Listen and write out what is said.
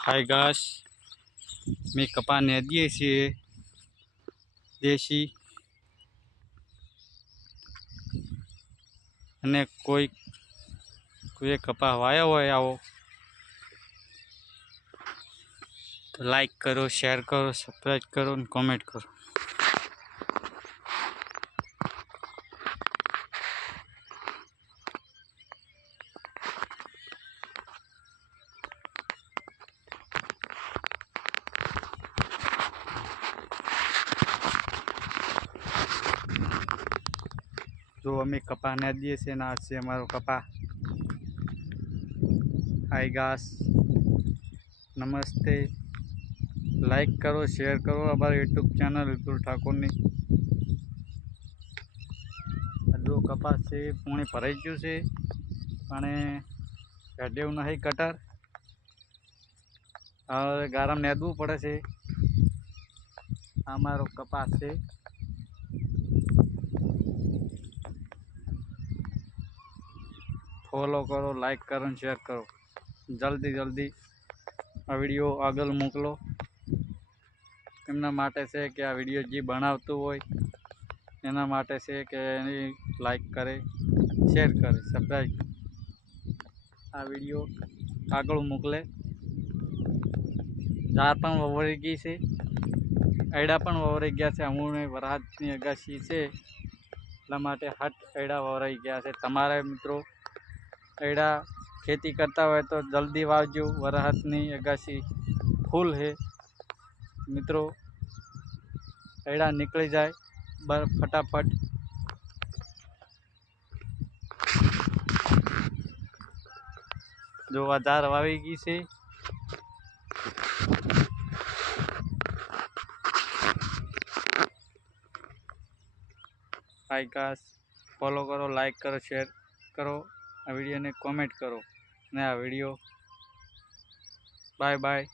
हाय गाश मी कपा नेदिए छे देशी અને કોઈ કપા વાયા હોય આવો તો લાઈક કરો, શેર કરો, સબસ્ક્રાઈબ કરો અને કોમેન્ટ કરો। जो अमे कपा नेदिए छे ने आ छे अमारो कपा। हाय गास, नमस्ते। लाइक करो, शेर करो अमारा यूट्यूब चैनल विपुल ठाकुर नी। जो कपा से पाणी भराई गयुं छे पण काढ्युं नहीं कटर। हवे गाराम नेदवुं पड़े छे। अमारो कपा छे। फॉलो करो, लाइक करो, शेर करो। जल्दी जल्दी आ विडियो आगळ मोकलो। एमना माटे छे कि आ विडियो जे बनावतो होय एना माटे छे कि एनी लाइक करे, शेर करे, सब्सक्राइब। आ विडियो आगळ मोकले। झार पण ववरी गई छे, ऐडा पण ववराई गया छे। अमूने वरहादनी अगाशी छे એટલા માટે હટ ऐडा ववराई गया छे। तमारे मित्रों ऐडा खेती करता हो तो जल्दी वावजो। वरहादनी अगाशी फूल है मित्रों, ऐडा निकली जाए फटाफट। जो हजार वावी गई से। हाय गाइस, फॉलो करो, लाइक करो, शेर करो, आ वीडियो ने कमेंट करो ने आ वीडियो। Bye bye.